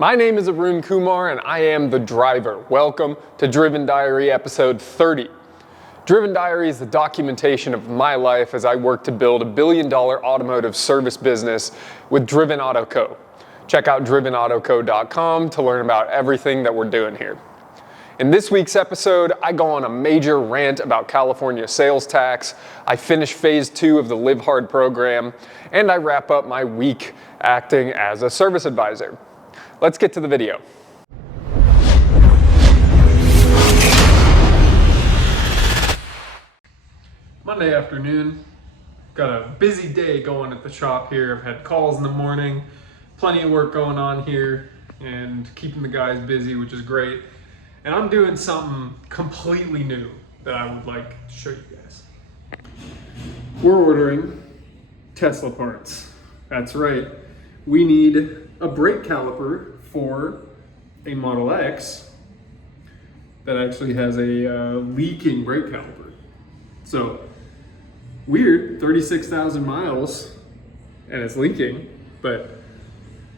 My name is Arun Kumar and I am the driver. Welcome to Driven Diary episode 30. Driven Diary is the documentation of my life as I work to build $1 billion automotive service business with Driven Auto Co. Check out drivenautoco.com to learn about everything that we're doing here. In this week's episode, I go on a major rant about California sales tax, I finish phase 2 of the Live Hard program, and I wrap up my week acting as a service advisor. Let's get to the video. Monday afternoon, got a busy day going at the shop here. I've had calls in the morning, plenty of work going on here, and keeping the guys busy, which is great. And I'm doing something completely new that I would like to show you guys. We're ordering Tesla parts. That's right. We need a brake caliper for a Model X that actually has a leaking brake caliper. So weird, 36,000 miles and it's leaking, but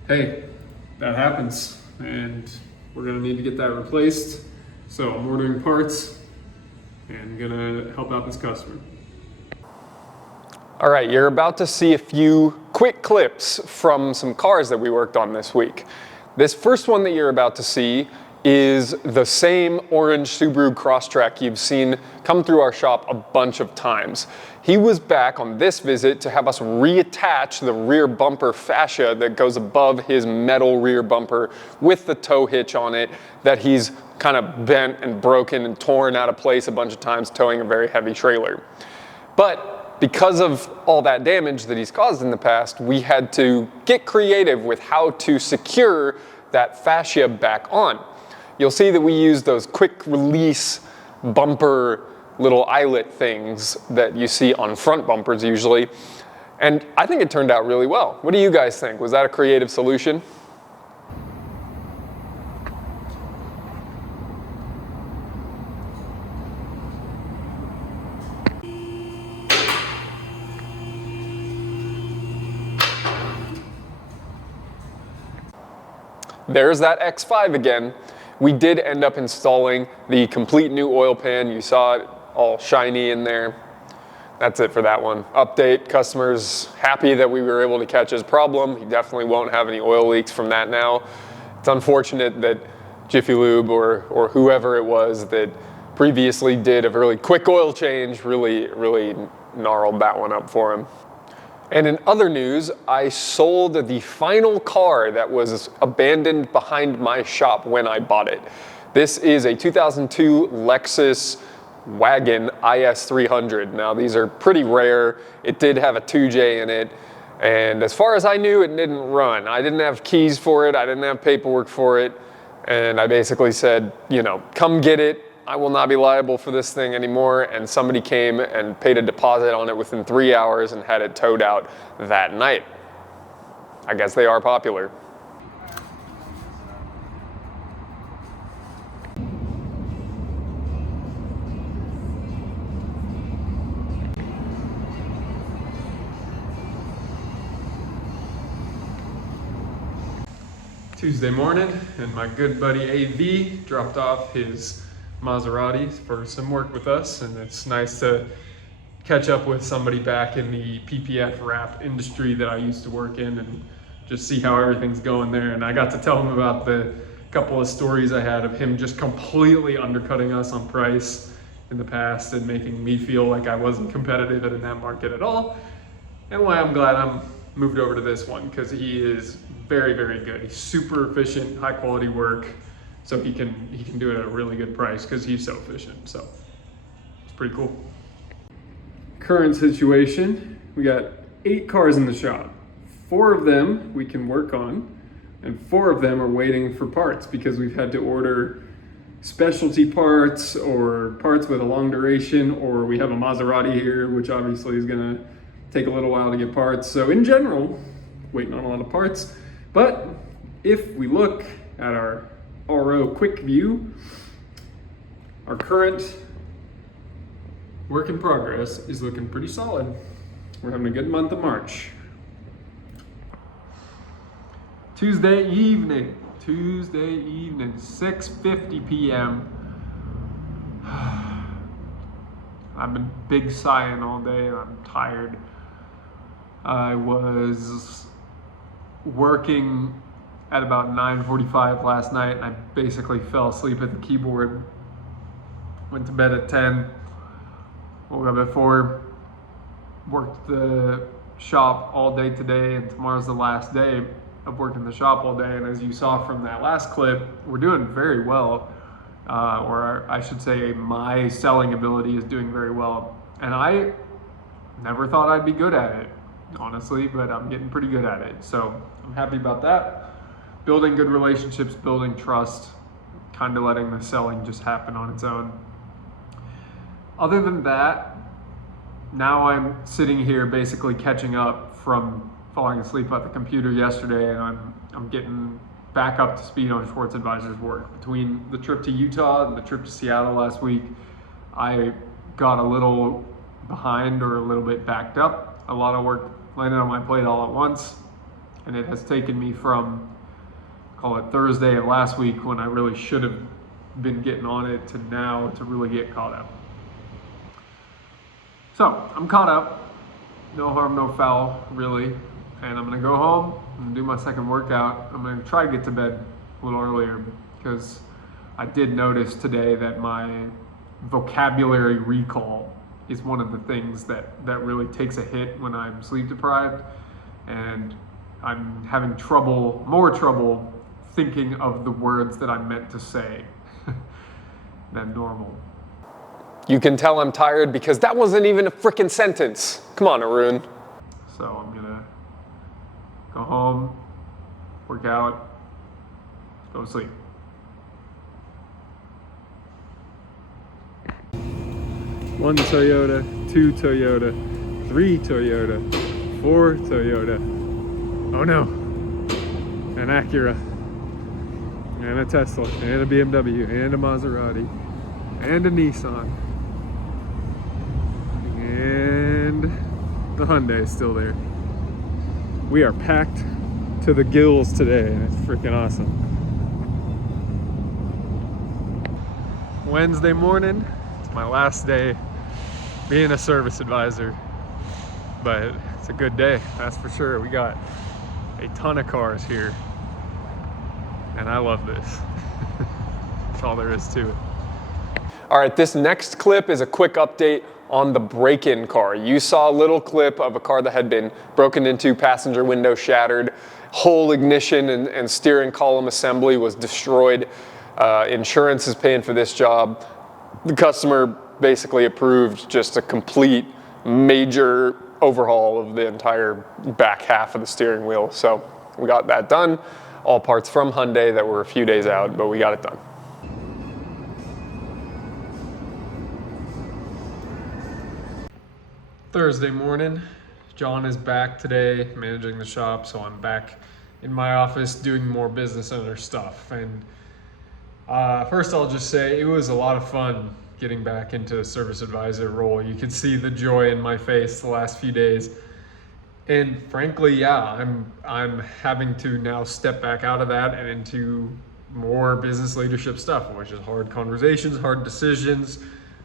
hey, that happens and we're gonna need to get that replaced. So I'm ordering parts and gonna help out this customer. All right, you're about to see a few quick clips from some cars that we worked on this week. This first one that you're about to see is the same orange Subaru Crosstrek you've seen come through our shop a bunch of times. He was back on this visit to have us reattach the rear bumper fascia that goes above his metal rear bumper with the tow hitch on it that he's kind of bent and broken and torn out of place a bunch of times towing a very heavy trailer. But because of all that damage that he's caused in the past, we had to get creative with how to secure that fascia back on. You'll see that we use those quick release bumper little eyelet things that you see on front bumpers usually. And I think it turned out really well. What do you guys think? Was that a creative solution? There's that X5 again. We did end up installing the complete new oil pan. You saw it all shiny in there. That's it for that one. Update, customers happy that we were able to catch his problem. He definitely won't have any oil leaks from that now. It's unfortunate that Jiffy Lube or whoever it was that previously did a really quick oil change really gnarled that one up for him. And in other news, I sold the final car that was abandoned behind my shop when I bought it. This is a 2002 Lexus wagon IS300. Now these are pretty rare. It did have a 2J in it. And as far as I knew, it didn't run. I didn't have keys for it. I didn't have paperwork for it. And I basically said, you know, come get it. I will not be liable for this thing anymore, and somebody came and paid a deposit on it within 3 hours and had it towed out that night. I guess they are popular. Tuesday morning, and my good buddy AV dropped off his Maserati for some work with us, and it's nice to catch up with somebody back in the PPF wrap industry that I used to work in and just see how everything's going there. And I got to tell him about the couple of stories I had of him just completely undercutting us on price in the past and making me feel like I wasn't competitive in that market at all, and why I'm glad I'm moved over to this one, because he is very good. He's super efficient, high quality work. So he can do it at a really good price because he's so efficient. So it's pretty cool. Current situation, we got 8 cars in the shop. 4 of them we can work on, and 4 of them are waiting for parts because we've had to order specialty parts or parts with a long duration, or we have a Maserati here, which obviously is gonna take a little while to get parts. So in general, waiting on a lot of parts. But if we look at our RO quick view, our current work in progress is looking pretty solid. We're having a good month of March. Tuesday evening, Tuesday evening, 6:50 p.m. I've been big sighing all day and I'm tired. I was working at about 9:45 last night and I basically fell asleep at the keyboard. Went to bed at 10, woke up at 4, worked the shop all day today, and tomorrow's the last day of working the shop all day. And as you saw from that last clip, we're doing very well, or I should say my selling ability is doing very well. And I never thought I'd be good at it, honestly, but I'm getting pretty good at it. So I'm happy about that. Building good relationships, building trust, kind of letting the selling just happen on its own. Other than that, now I'm sitting here basically catching up from falling asleep at the computer yesterday, and I'm getting back up to speed on Schwartz Advisors work. Between the trip to Utah and the trip to Seattle last week, I got a little behind or a little bit backed up. A lot of work landed on my plate all at once, and it has taken me from, call it Thursday of last week when I really should have been getting on it, to now to really get caught up. So I'm caught up, no harm, no foul, really. And I'm gonna go home and do my second workout. I'm gonna try to get to bed a little earlier because I did notice today that my vocabulary recall is one of the things that really takes a hit when I'm sleep deprived. And I'm having more trouble thinking of the words that I meant to say than normal. You can tell I'm tired because that wasn't even a freaking sentence. Come on, Arun. So I'm gonna go home, work out, go to sleep. One Toyota, 2 Toyota, 3 Toyota, 4 Toyota. Oh no, an Acura, and a Tesla, and a BMW, and a Maserati, and a Nissan. And the Hyundai is still there. We are packed to the gills today, and it's freaking awesome. Wednesday morning, it's my last day being a service advisor, but it's a good day, that's for sure. We got a ton of cars here, and I love this. That's all there is to it. All right, this next clip is a quick update on the break-in car. You saw a little clip of a car that had been broken into, passenger window shattered, whole ignition and steering column assembly was destroyed. Insurance is paying for this job. The customer basically approved just a complete major overhaul of the entire back half of the steering wheel. So we got that done. All parts from Hyundai that were a few days out, but we got it done. Thursday morning, John is back today managing the shop, so I'm back in my office doing more business owner stuff. And first I'll just say it was a lot of fun getting back into a service advisor role. You could see the joy in my face the last few days. And frankly, yeah, I'm having to now step back out of that and into more business leadership stuff, which is hard conversations, hard decisions,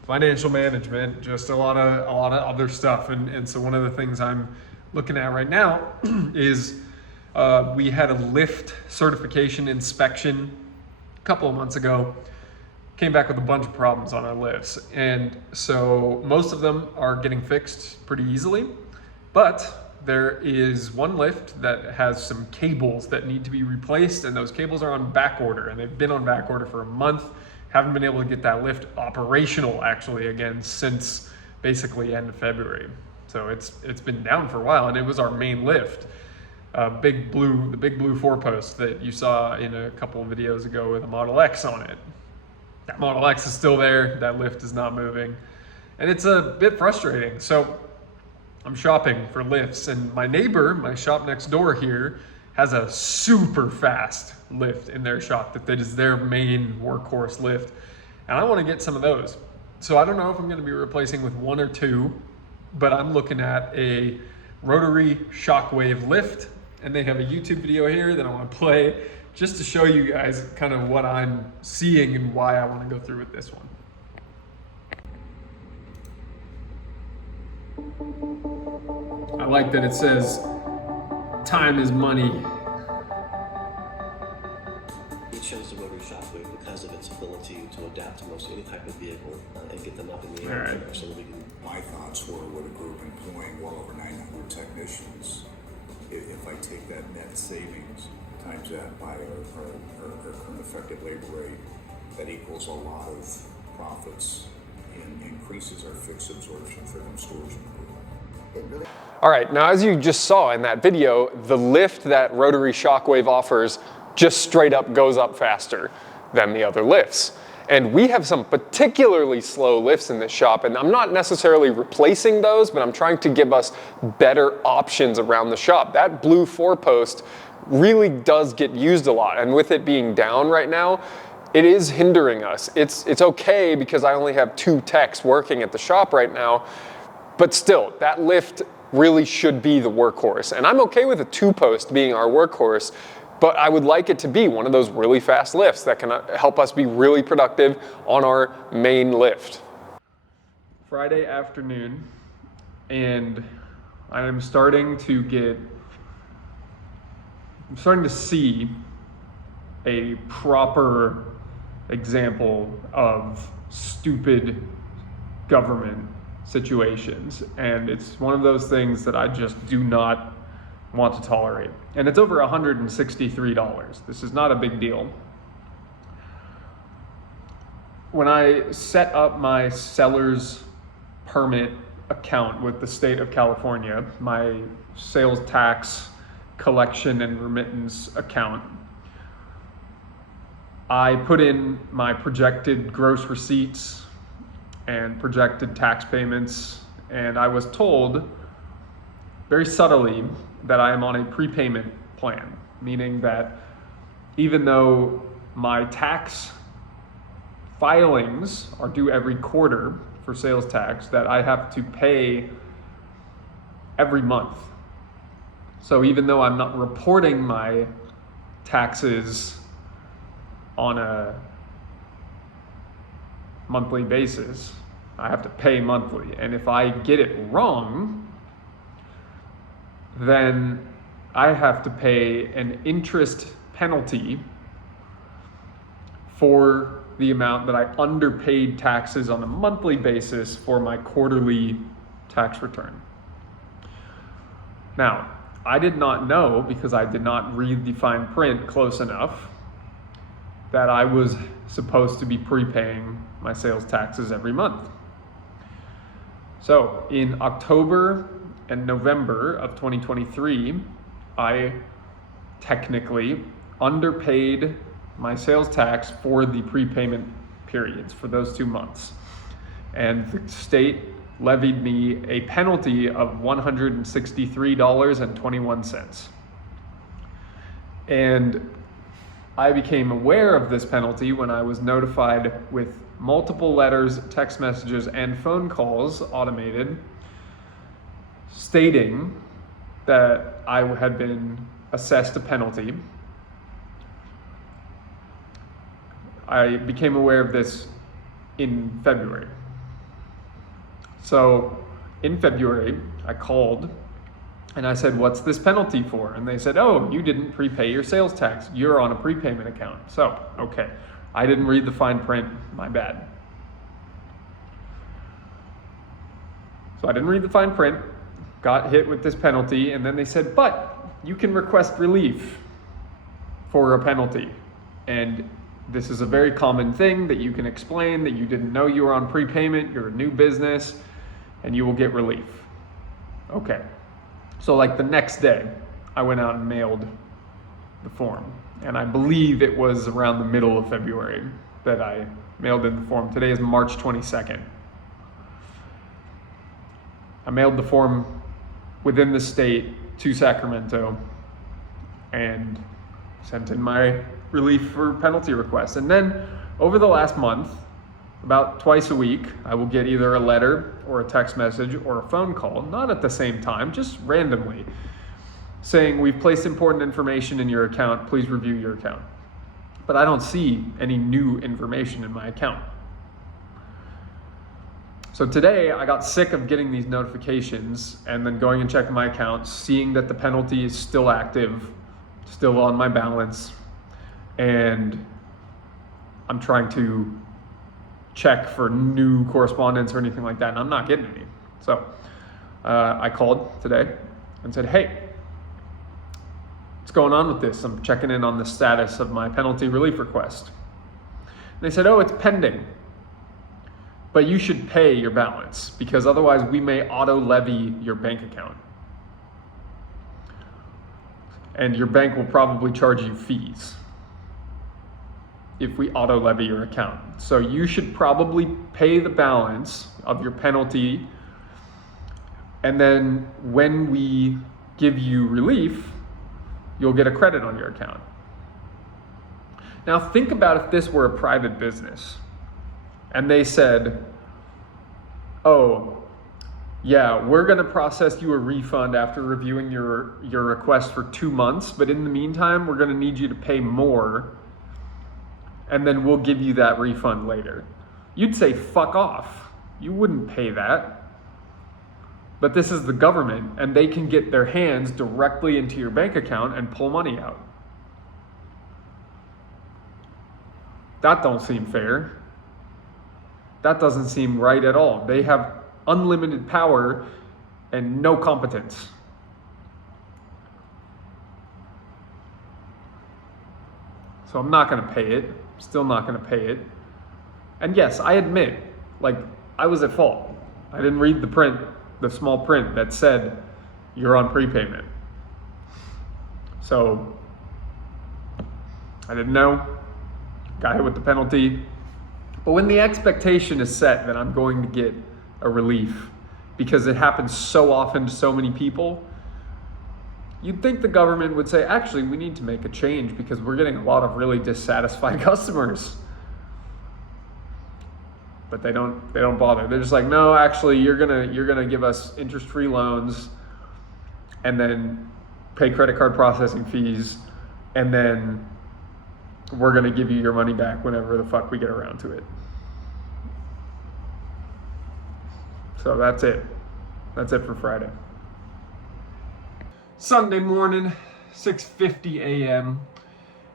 financial management, just a lot of other stuff. And so one of the things I'm looking at right now is we had a lift certification inspection a couple of months ago. Came back with a bunch of problems on our lifts. And so most of them are getting fixed pretty easily, but there is one lift that has some cables that need to be replaced, and those cables are on back order, and they've been on back order for a month. Haven't been able to get that lift operational actually again since basically end of February. So it's been down for a while, and it was our main lift. The big blue 4-post that you saw in a couple of videos ago with a Model X on it. That Model X is still there, that lift is not moving. And it's a bit frustrating. So I'm shopping for lifts, and my neighbor, my shop next door here, has a super fast lift in their shop that is their main workhorse lift. And I want to get some of those. So I don't know if I'm going to be replacing with one or two, but I'm looking at a rotary shockwave lift, and they have a YouTube video here that I want to play just to show you guys kind of what I'm seeing and why I want to go through with this one. I like that it says time is money. We chose the rotary shockwave because of its ability to adapt to most any type of vehicle and get them up in the air. All right. So that we can. My thoughts were with a group employing well over 900 technicians, if I take that net savings, times that by our current effective labor rate, that equals a lot of profits and increases our fixed absorption for them storage improvement. All right, now as you just saw in that video, the lift that rotary shockwave offers just straight up goes up faster than the other lifts. And we have some particularly slow lifts in this shop, and I'm not necessarily replacing those, but I'm trying to give us better options around the shop. That blue 4-post really does get used a lot, and with it being down right now, it is hindering us. It's okay because I only have 2 techs working at the shop right now, but still, that lift really should be the workhorse. And I'm okay with a 2-post being our workhorse, but I would like it to be one of those really fast lifts that can help us be really productive on our main lift. Friday afternoon, and I'm starting to see a proper example of stupid government situations, and it's one of those things that I just do not want to tolerate. And it's over $163. This is not a big deal. When I set up my seller's permit account with the state of California, my sales tax collection and remittance account, I put in my projected gross receipts and projected tax payments, and I was told very subtly that I am on a prepayment plan, meaning that even though my tax filings are due every quarter for sales tax, that I have to pay every month. So even though I'm not reporting my taxes on a monthly basis, I have to pay monthly. And if I get it wrong, then I have to pay an interest penalty for the amount that I underpaid taxes on a monthly basis for my quarterly tax return. Now, I did not know, because I did not read the fine print close enough, that I was supposed to be prepaying my sales taxes every month. So in October and November of 2023, I technically underpaid my sales tax for the prepayment periods for those 2 months. And the state levied me a penalty of $163.21. And I became aware of this penalty when I was notified with multiple letters, text messages, and phone calls automated stating that I had been assessed a penalty. I became aware of this in February. So in February, I called and I said, "What's this penalty for?" And they said, "Oh, you didn't prepay your sales tax. You're on a prepayment account." So, okay, I didn't read the fine print, my bad. So I didn't read the fine print, got hit with this penalty, and then they said, "But you can request relief for a penalty. And this is a very common thing that you can explain, that you didn't know you were on prepayment, you're a new business, and you will get relief." Okay. So like the next day, I went out and mailed the form. And I believe it was around the middle of February that I mailed in the form. Today is March 22nd. I mailed the form within the state to Sacramento and sent in my relief for penalty requests. And then over the last month, about twice a week, I will get either a letter or a text message or a phone call, not at the same time, just randomly, saying we've placed important information in your account, please review your account. But I don't see any new information in my account. So today I got sick of getting these notifications and then going and checking my account, seeing that the penalty is still active, still on my balance, and I'm trying to check for new correspondence or anything like that, and I'm not getting any. So I called today and said, hey, what's going on with this? I'm checking in on the status of my penalty relief request. And they said, oh, it's pending. But you should pay your balance because otherwise we may auto levy your bank account. And your bank will probably charge you fees if we auto levy your account. So you should probably pay the balance of your penalty, and then when we give you relief, you'll get a credit on your account. Now think about if this were a private business and they said, oh, yeah, we're gonna process you a refund after reviewing your request for 2 months, but in the meantime, we're gonna need you to pay more, and then we'll give you that refund later. You'd say, fuck off. You wouldn't pay that. But this is the government, and they can get their hands directly into your bank account and pull money out. That don't seem fair. That doesn't seem right at all. They have unlimited power and no competence. So I'm not gonna pay it. Still not gonna pay it. And yes, I admit, like, I was at fault. I didn't read the print, the small print that said you're on prepayment. So I didn't know, got hit with the penalty. But when the expectation is set that I'm going to get a relief because it happens so often to so many people, you'd think the government would say, actually, we need to make a change because we're getting a lot of really dissatisfied customers. But they don't bother. They're just like, no, actually, you're gonna give us interest-free loans and then pay credit card processing fees, and then we're gonna give you your money back whenever the fuck we get around to it. So that's it. That's it for Friday. Sunday morning, 6:50 a.m.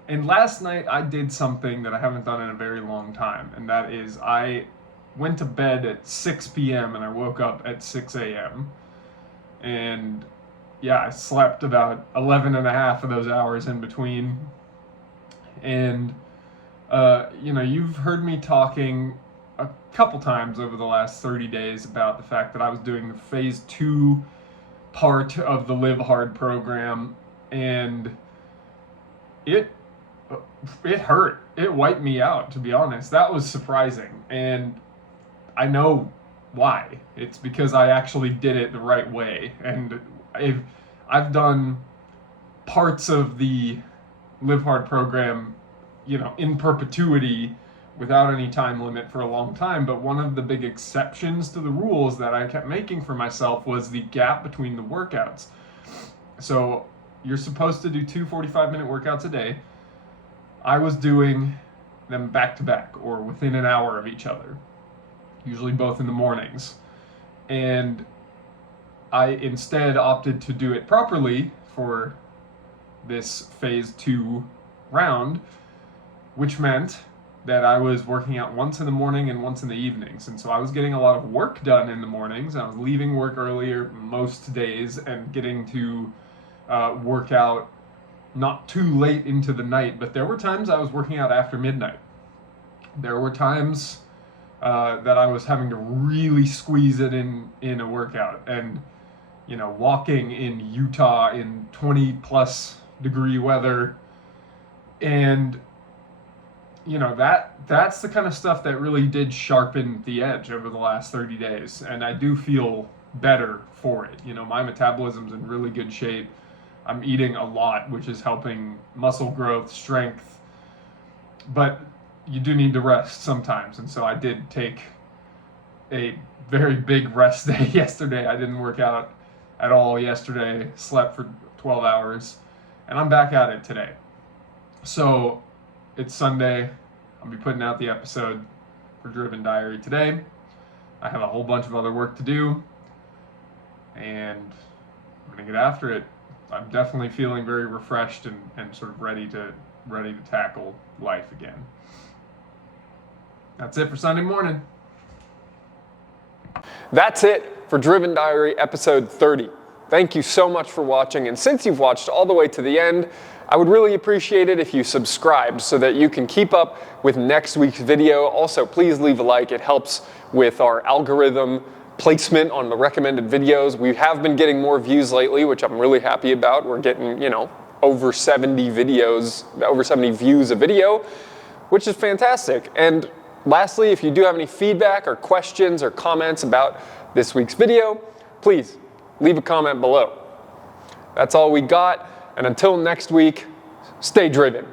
And last night I did something that I haven't done in a very long time, and that is I went to bed at 6 p.m. and I woke up at 6 a.m. And yeah, I slept about 11 and a half of those hours in between. And you've heard me talking a couple times over the last 30 days about the fact that I was doing the phase 2 part of the Live Hard program, and it hurt. It wiped me out, to be honest. That was surprising, and I know why. It's because I actually did it the right way, and I've done parts of the Live Hard program, in perpetuity without any time limit for a long time, but one of the big exceptions to the rules that I kept making for myself was the gap between the workouts. So you're supposed to do 2 45-minute workouts a day. I was doing them back to back or within an hour of each other, usually both in the mornings. And I instead opted to do it properly for this phase 2 round, which meant that I was working out once in the morning and once in the evenings. And so I was getting a lot of work done in the mornings. I was leaving work earlier most days and getting to work out not too late into the night, but there were times I was working out after midnight. There were times that I was having to really squeeze it in a workout. And, walking in Utah in 20 plus degree weather, and that's the kind of stuff that really did sharpen the edge over the last 30 days. And I do feel better for it. My metabolism's in really good shape. I'm eating a lot, which is helping muscle growth, strength. But you do need to rest sometimes. And so I did take a very big rest day yesterday. I didn't work out at all yesterday. Slept for 12 hours, and I'm back at it today. So it's Sunday. I'll be putting out the episode for Driven Diary today. I have a whole bunch of other work to do, and I'm gonna get after it. I'm definitely feeling very refreshed and sort of ready to tackle life again. That's it for Sunday morning. That's it for Driven Diary episode 30. Thank you so much for watching, and since you've watched all the way to the end, I would really appreciate it if you subscribed so that you can keep up with next week's video. Also, please leave a like. It helps with our algorithm placement on the recommended videos. We have been getting more views lately, which I'm really happy about. We're getting, over 70 views a video, which is fantastic. And lastly, if you do have any feedback or questions or comments about this week's video, please leave a comment below. That's all we got, and until next week, stay driven.